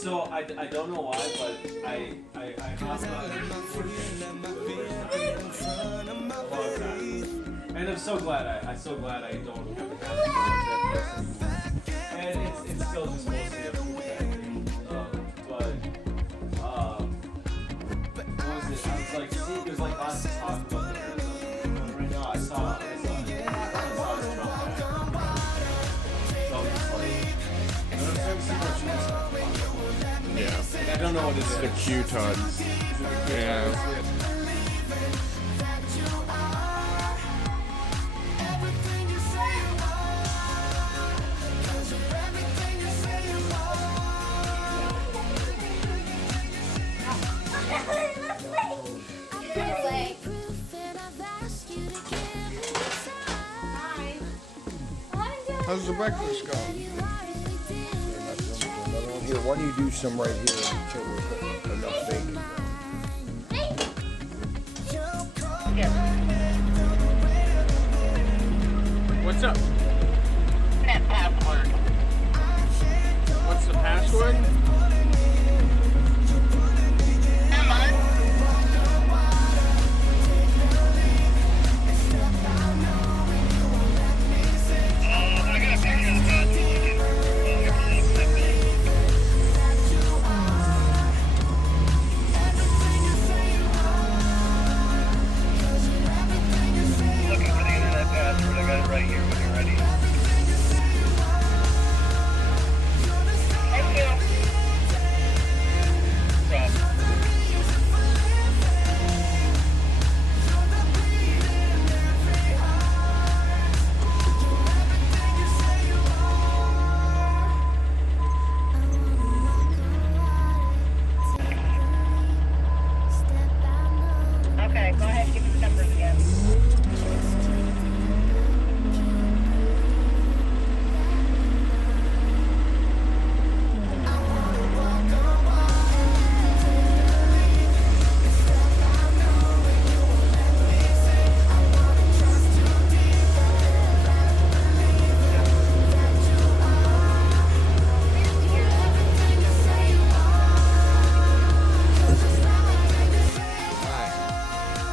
So I don't know why, but I have and I'm so glad I don't have to and it's still just mostly a food factory. But what was it? I was like, see, there's like lots of talk about the right now I saw this Trump ad. So I'm just like, I'm starting to see what she's Yeah. like, I don't know what it is. The Q-Tods. Yeah. How's the breakfast going? Here, why don't you do some right here until we put enough bacon down. What's up? That password. What's the password? Come on. I got a picture of the looking for the internet password. I got it right here when you're ready. Thank you. Problem. Okay, go ahead and give me the numbers again.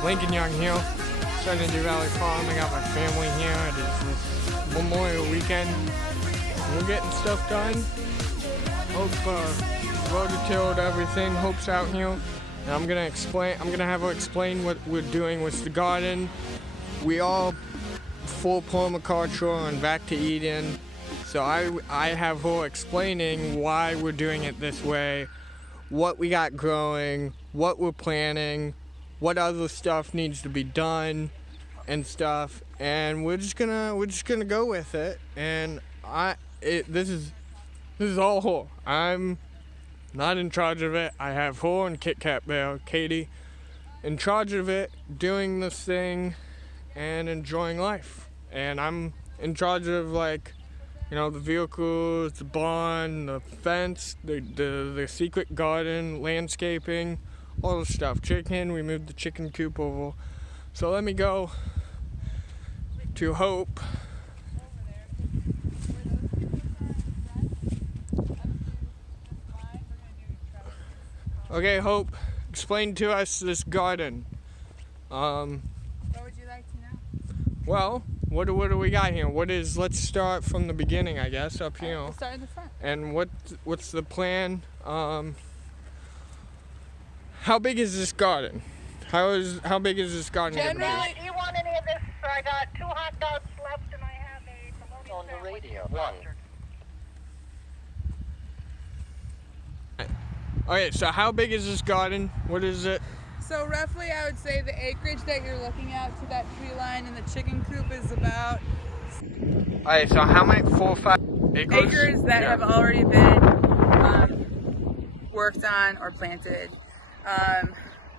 Lincoln Young here, Serenity Valley Farm. I got my family here. It is this Memorial weekend. We're getting stuff done. Hope rototilled everything. Hope's out here. And I'm gonna have her explain what we're doing with the garden. We are full permaculture and back to Eden. So I have her explaining why we're doing it this way, what we got growing, what we're planning, what other stuff needs to be done and stuff, and we're just gonna go with it. And this is all her. I'm not in charge of it. I have her and Kit Kat Bear, Katie, in charge of it, doing this thing and enjoying life. And I'm in charge of, like, you know, the vehicles, the barn, the fence, the secret garden, landscaping, all the stuff. Chicken, we moved the chicken coop over. So let me go to Hope. Okay, Hope, explain to us this garden. What would you like to know? Well, what do we got here? Let's start from the beginning, I guess, up here. We'll start in the front. And what's the plan? How big is this garden? How big is this garden gonna Generally, Do you want any of this? I got 2 hot dogs left and I have a bologna on the radio. be? Okay, so how big is this garden? What is it? So roughly, I would say the acreage that you're looking at to that tree line in the chicken coop is about Alright, so how many? 4 or 5 acres? acres that have already been worked on or planted.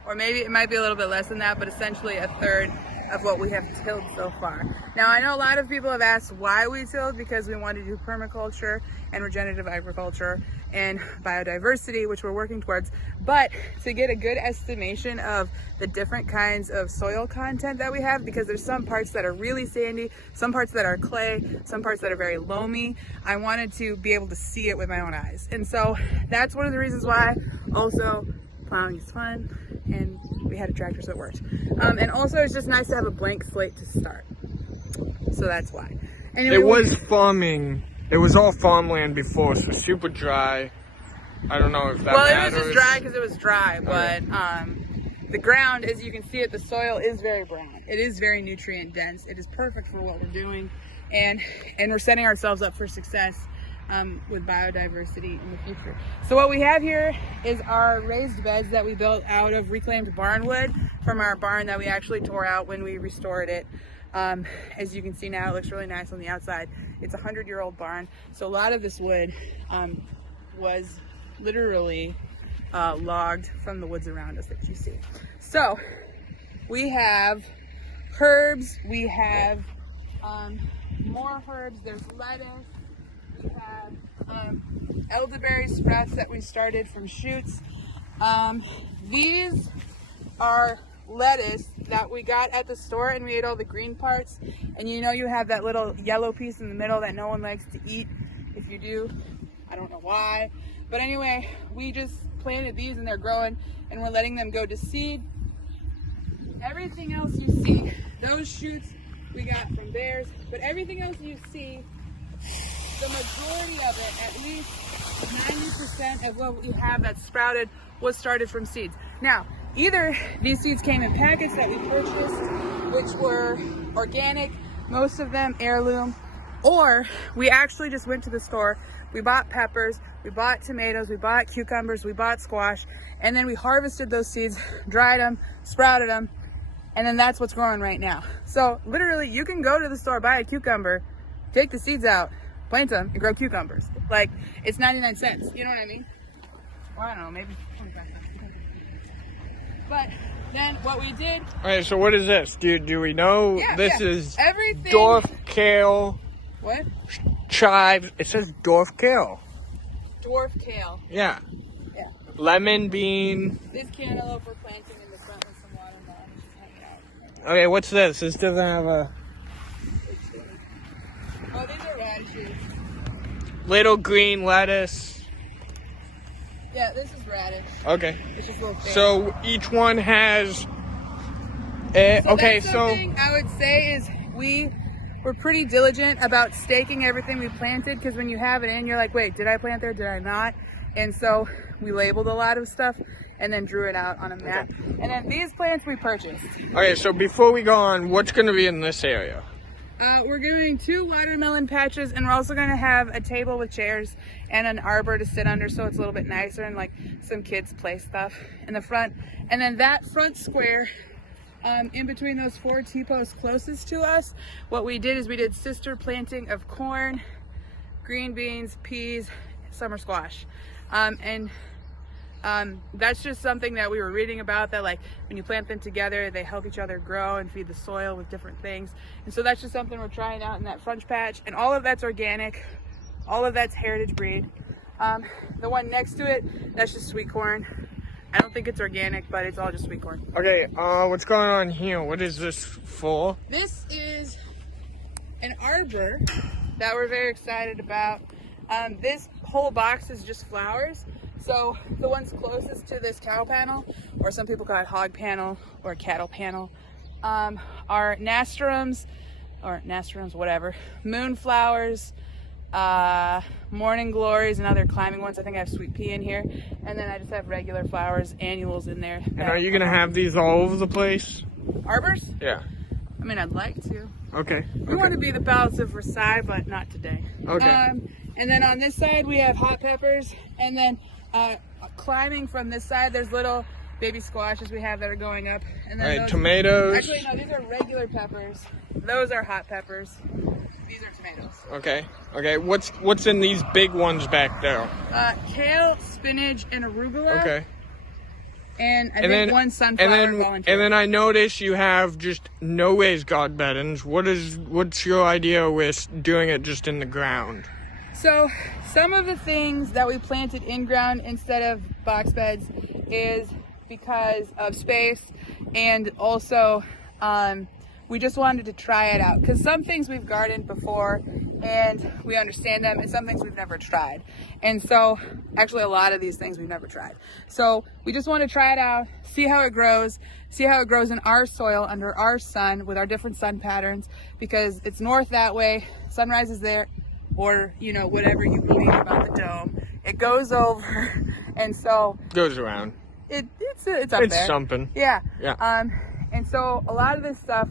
Or maybe it might be a little bit less than that, but essentially a third of what we have tilled so far. Now, I know a lot of people have asked why we tilled, because we want to do permaculture and regenerative agriculture and biodiversity, which we're working towards. But to get a good estimation of the different kinds of soil content that we have, because there's some parts that are really sandy, some parts that are clay, some parts that are very loamy, I wanted to be able to see it with my own eyes. And so that's one of the reasons why. Also, plowing is fun, and we had a tractor, so it worked. And also, it's just nice to have a blank slate to start. So that's why. Anyway, It was farming. It was all farmland before, so super dry. I don't know if that matters. It was just dry because it was dry, but the ground, as you can see it, the soil is very brown. It is very nutrient dense. It is perfect for what we're doing, and we're setting ourselves up for success with biodiversity in the future. So what we have here is our raised beds that we built out of reclaimed barn wood from our barn that we actually tore out when we restored it. As you can see now, it looks really nice on the outside. It's a 100-year-old barn, so a lot of this wood was literally logged from the woods around us that you see. So we have herbs, we have more herbs, there's lettuce, we have elderberry sprouts that we started from shoots. These are lettuce that we got at the store, and we ate all the green parts, and you know you have that little yellow piece in the middle that no one likes to eat. If you do, I don't know why, but anyway, we just planted these and they're growing, and we're letting them go to seed. Everything else you see, those shoots we got from bears, but everything else you see, the majority of it, at least 90% of what we have that's sprouted, was started from seeds. Now, either these seeds came in packets that we purchased, which were organic, most of them heirloom, or we actually just went to the store, we bought peppers, we bought tomatoes, we bought cucumbers, we bought squash, and then we harvested those seeds, dried them, sprouted them, and then that's what's growing right now. So literally, you can go to the store, buy a cucumber, take the seeds out, plant them, and grow cucumbers. Like, it's 99 cents, you know what I mean? Well, I don't know, maybe 25 cents. But then what we did... Alright, so what is this? Do we know? Yeah, this yeah. is Everything... dwarf kale. What? Chives. It says dwarf kale. Dwarf kale. Yeah. Yeah. Lemon bean. This cantaloupe we're planting in the front with some watermelon. Just hanging out. Okay, what's this? This doesn't have a... Oh, these are radishes. Little green lettuce. Yeah, this is radish. Okay. It's just a little thin. So each one has... That's something I would say is we're pretty diligent about staking everything we planted, because when you have it in, you're like, wait, did I plant there? Did I not? And so we labeled a lot of stuff and then drew it out on a map. Okay. And then these plants we purchased. Okay, so before we go on, what's going to be in this area? We're doing 2 watermelon patches, and we're also going to have a table with chairs and an arbor to sit under, so it's a little bit nicer, and like some kids play stuff in the front. And then that front square, in between those 4 T-posts closest to us, what we did is we did sister planting of corn, green beans, peas, summer squash. That's just something that we were reading about, that like when you plant them together, they help each other grow and feed the soil with different things. And so that's just something we're trying out in that front patch. And all of that's organic. All of that's heritage breed. The one next to it, that's just sweet corn. I don't think it's organic, but it's all just sweet corn. Okay, what's going on here? What is this for? This is an arbor that we're very excited about. This whole box is just flowers. So the ones closest to this cow panel, or some people call it hog panel or cattle panel, are nasturtiums, whatever, moonflowers, morning glories, and other climbing ones. I think I have sweet pea in here, and then I just have regular flowers, annuals in there. And are you gonna have these all over the place? Arbors? Yeah. I mean, I'd like to. Okay. We want to be the Palace of Versailles, but not today. Okay. And then on this side we have hot peppers, and then climbing from this side, there's little baby squashes we have that are going up. And then tomatoes. Actually, no, these are regular peppers. Those are hot peppers. These are tomatoes. Okay. Okay. What's in these big ones back there? Kale, spinach, and arugula. Okay. And I think one sunflower volunteer. And then I noticed you have just no raised garden beddings. What's your idea with doing it just in the ground? So some of the things that we planted in ground instead of box beds is because of space, and also we just wanted to try it out, because some things we've gardened before and we understand them, and some things we've never tried. And so actually a lot of these things we've never tried. So we just want to try it out, see how it grows in our soil under our sun with our different sun patterns, because it's north that way, sunrise is there, or you know, whatever you believe about the dome, it goes over, and so Goes around. it's up there. It's something. Yeah. Yeah. And so a lot of this stuff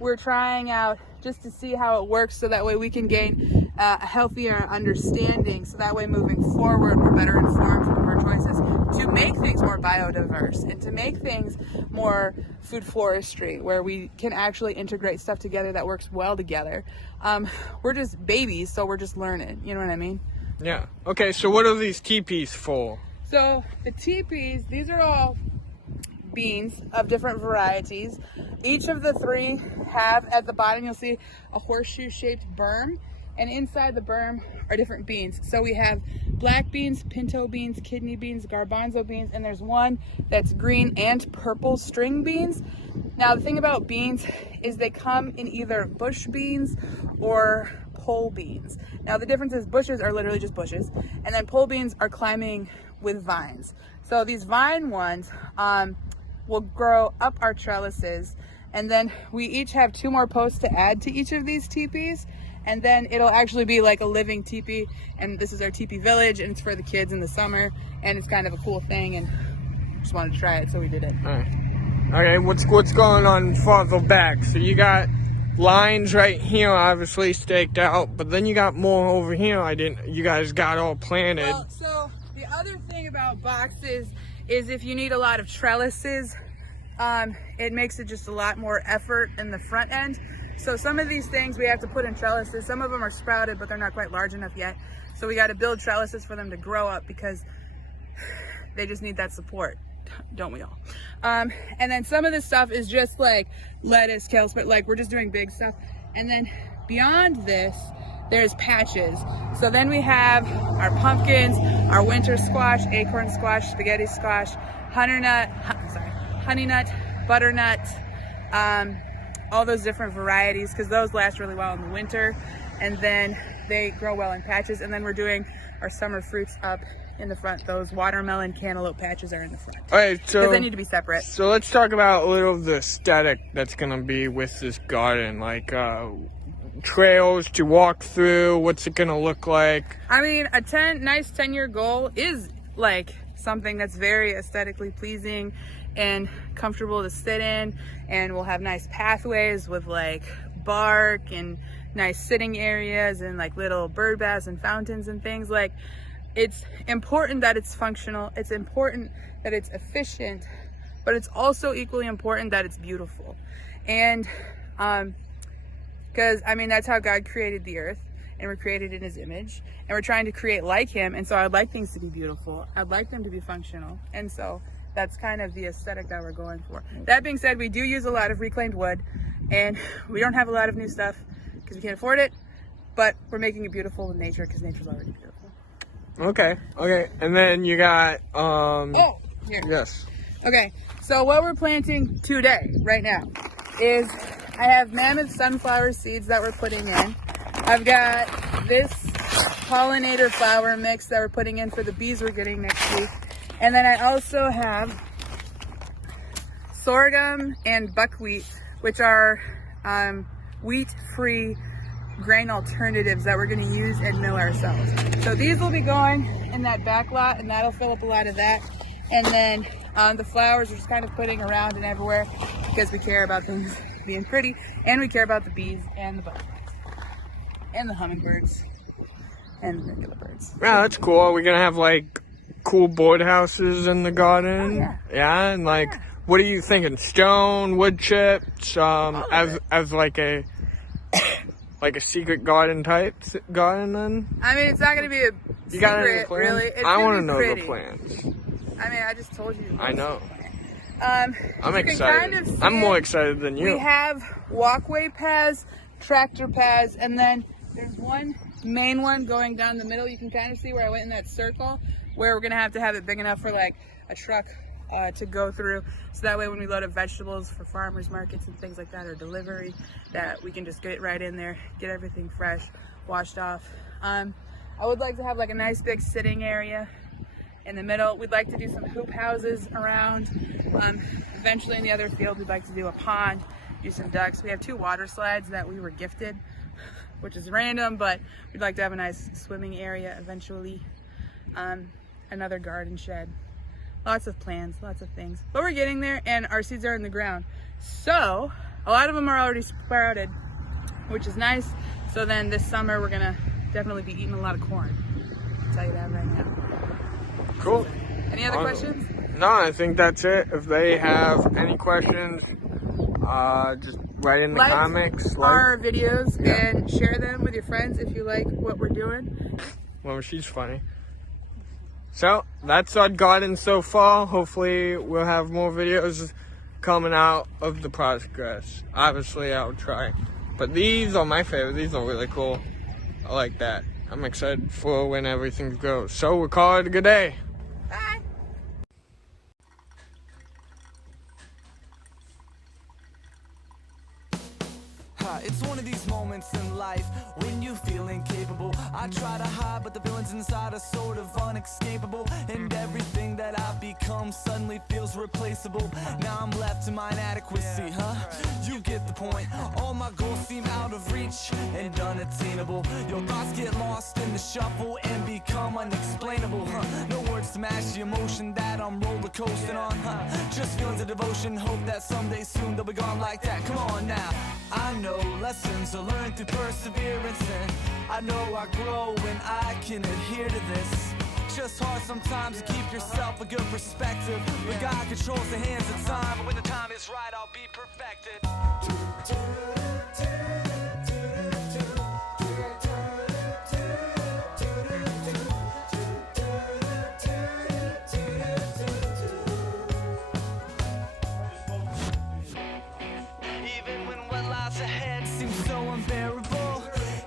we're trying out just to see how it works, so that way we can gain a healthier understanding, so that way moving forward we're better informed from our choices to make things more biodiverse and to make things more food forestry, where we can actually integrate stuff together that works well together. We're just babies, so we're just learning, you know what I mean? Yeah. Okay, so what are these teepees for? So the teepees, these are all beans of different varieties. Each of the three have, at the bottom you'll see a horseshoe shaped berm, and inside the berm are different beans. So we have black beans, pinto beans, kidney beans, garbanzo beans, and there's one that's green and purple string beans. Now the thing about beans is they come in either bush beans or pole beans. Now the difference is bushes are literally just bushes, and then pole beans are climbing with vines. So these vine ones will grow up our trellises, and then we each have 2 more posts to add to each of these teepees, and then it'll actually be like a living teepee. And this is our teepee village, and it's for the kids in the summer, and it's kind of a cool thing, and just wanted to try it, so we did it. All right. Okay, what's going on farther back? So you got lines right here, obviously staked out, but then you got more over here. You guys got all planted. Well, so the other thing about boxes is if you need a lot of trellises, it makes it just a lot more effort in the front end. So some of these things we have to put in trellises. Some of them are sprouted, but they're not quite large enough yet. So we got to build trellises for them to grow up, because they just need that support, don't we all? And then some of this stuff is just like lettuce, kale, but like we're just doing big stuff. And then beyond this, there's patches. So then we have our pumpkins, our winter squash, acorn squash, spaghetti squash, honey nut, butternut, all those different varieties, because those last really well in the winter, and then they grow well in patches. And then we're doing our summer fruits up in the front. Those watermelon, cantaloupe patches are in the front. All right, so because they need to be separate. So let's talk about a little of the aesthetic that's gonna be with this garden, like trails to walk through. What's it gonna look like? I mean, a nice 10-year goal is like something that's very aesthetically pleasing and comfortable to sit in, and we'll have nice pathways with like bark and nice sitting areas and like little bird baths and fountains and things. Like, it's important that it's functional, it's important that it's efficient, but it's also equally important that it's beautiful. And because I mean, that's how God created the earth, and we're created in his image, and we're trying to create like him. And so I'd like things to be beautiful, I'd like them to be functional, and so that's kind of the aesthetic that we're going for. That being said, we do use a lot of reclaimed wood, and we don't have a lot of new stuff because we can't afford it, but we're making it beautiful with nature, because nature's already beautiful. Okay, and then you got oh, here. Yes. Okay, so what we're planting today, right now, is I have mammoth sunflower seeds that we're putting in. I've got this pollinator flower mix that we're putting in for the bees we're getting next week. And then I also have sorghum and buckwheat, which are wheat-free grain alternatives that we're going to use and mill ourselves. So these will be going in that back lot, and that'll fill up a lot of that. And then the flowers are just kind of putting around and everywhere, because we care about things being pretty, and we care about the bees and the butterflies and the hummingbirds and the regular birds. Yeah, that's cool. Are we gonna have like cool board houses in the garden? Oh, yeah. Yeah, and like, what are you thinking? Stone, wood chips, as like a secret garden type garden then? I mean, it's not gonna be a You got any secret, plans? really. It's I gonna want to be know pretty. the plans. I mean, I just told you. I know. I'm you can excited. kind of see I'm more it. excited than you. We have walkway paths, tractor paths, and then there's one main one going down the middle. You can kind of see where I went in that circle, where we're gonna have to have it big enough for like a truck to go through. So that way when we load up vegetables for farmers markets and things like that, or delivery, that we can just get right in there, get everything fresh, washed off. I would like to have like a nice big sitting area in the middle. We'd like to do some hoop houses around. Eventually in the other field, we'd like to do a pond, do some ducks. We have 2 water slides that we were gifted, which is random, but we'd like to have a nice swimming area eventually. Another garden shed. Lots of plans, lots of things. But we're getting there, and our seeds are in the ground. So a lot of them are already sprouted, which is nice. So then this summer, we're gonna definitely be eating a lot of corn. I'll tell you that right now. Cool. Any other questions? No, I think that's it. If they have any questions, just write in the Like comics. our videos and share them with your friends if you like what we're doing. Well, she's funny. So, that's our garden so far. Hopefully, we'll have more videos coming out of the progress. Obviously, I'll try. But these are my favorite. These are really cool. I like that. I'm excited for when everything goes. So, we'll call it a good day. Bye. It's one of these moments in life when you feel incapable. I try to hide, but the feelings inside are sort of unescapable. And everything that I've become suddenly feels replaceable. Now I'm left to my inadequacy, huh? You get the point. All my goals seem out of reach and unattainable. Your thoughts get lost in the shuffle and become unexplainable, huh? No words to match the emotion that I'm roller coasting on, huh? Just feelings of devotion, hope that someday soon they'll be gone like that. Come on now. I know lessons are learned through perseverance, and I know I grow when I can adhere to this. Just hard sometimes to keep yourself a good perspective, but God controls the hands of time, but when the time is right, I'll be perfected. Even when what lies ahead seems so unbearable,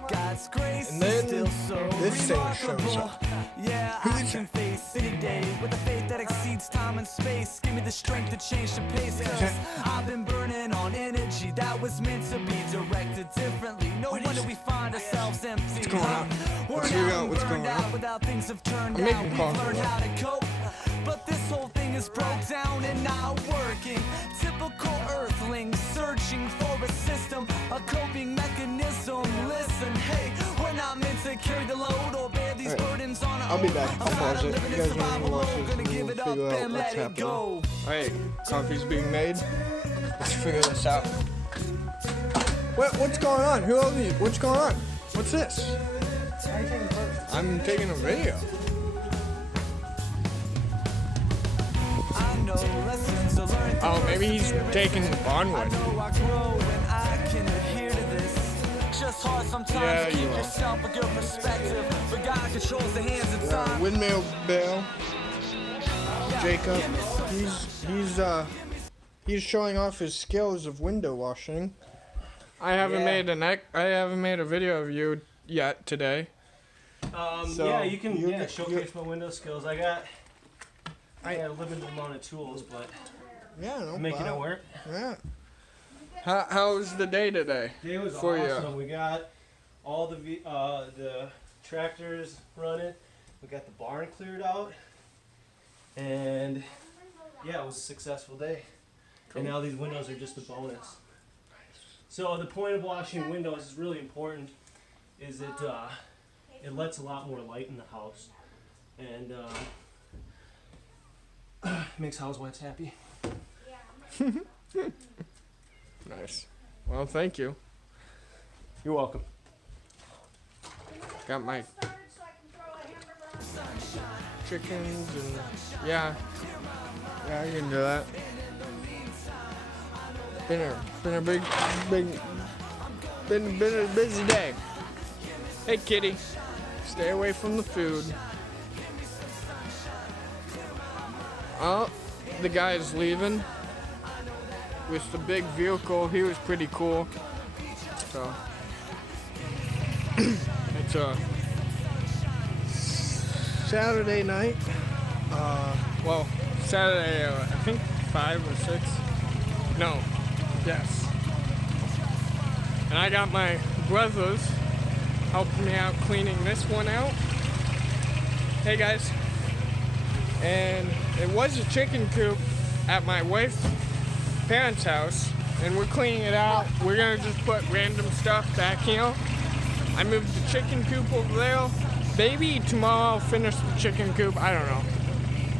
God's grace And then is still so this thing remarkable. shows up. Yeah, I can face any day with a faith that exceeds time and space. Give me the strength to change the pace, cause I've been burning on energy that was meant to be directed differently. No wonder we find ourselves empty. What's going on? Let's figure out what's going on. Without things have turned I'm out, making we've coffee, learned though. how to cope. But this whole thing is broke down and not working. Typical earthling searching for a system, a coping mechanism. Listen, hey, we're not meant to carry the load or bear these burdens on our I'll be own. back. I'll I'm tired pause of it. living You in guys want to survival watch mode, this gonna and give we'll it up figure out and what's let it happening. go. Hey, coffee's being made. Let's figure this out. What's going on? Who are these? What's going on? What's this? I'm taking a video. I know lessons are learned through Oh, maybe he's perseverance. taking I Bonwood. know I grow when I can adhere to this. Just hard sometimes Yeah, to you keep will. yourself a good perspective, but God controls the hands of time. Windmill Bill. Jacob, he's showing off his skills of window washing. I haven't made a video of you yet today. So, yeah, you can you're- showcase my window skills. I got a limited amount of tools, but Yeah, no making it problem. work. Yeah. How was the day today? It was For you. awesome. We got all the tractors running. We got the barn cleared out, and yeah, it was a successful day. And now these windows are just a bonus. So the point of washing windows is really important. Is it lets a lot more light in the house, and makes housewives happy. Nice. Well, thank you. You're welcome. Got my chickens and yeah, I can do that. Been a busy day. Hey, kitty, stay away from the food. Oh, the guy's leaving. with the big vehicle. He was pretty cool. So it's a Saturday night. Well, Saturday, I think 5 or 6. No, yes. And I got my brothers helping me out cleaning this one out. Hey guys. And it was a chicken coop at my wife's parents' house, and we're cleaning it out. We're gonna just put random stuff back here. I moved the chicken coop over there. Maybe tomorrow I'll finish the chicken coop, I don't know.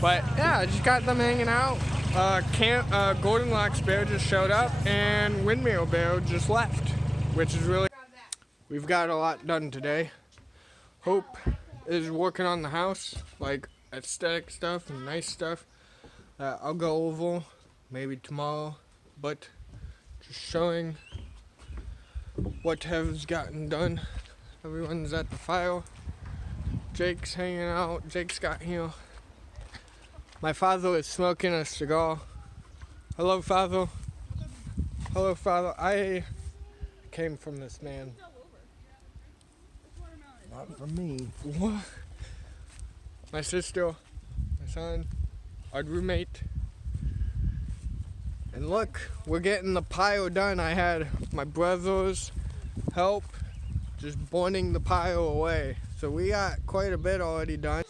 But yeah, I just got them hanging out. Golden Locks Bear just showed up, and Windmill Bear just left, which is really... We've got a lot done today. Hope is working on the house, like aesthetic stuff and nice stuff that I'll go over maybe tomorrow, but just showing what has gotten done. Everyone's at the fire. Jake's hanging out. Jake's got here. My father is smoking a cigar. Hello, father. Hello, father. I came from this man. Not from me. What? My sister, my son, our roommate. And look, we're getting the pile done. I had my brothers help just burning the pile away. So we got quite a bit already done.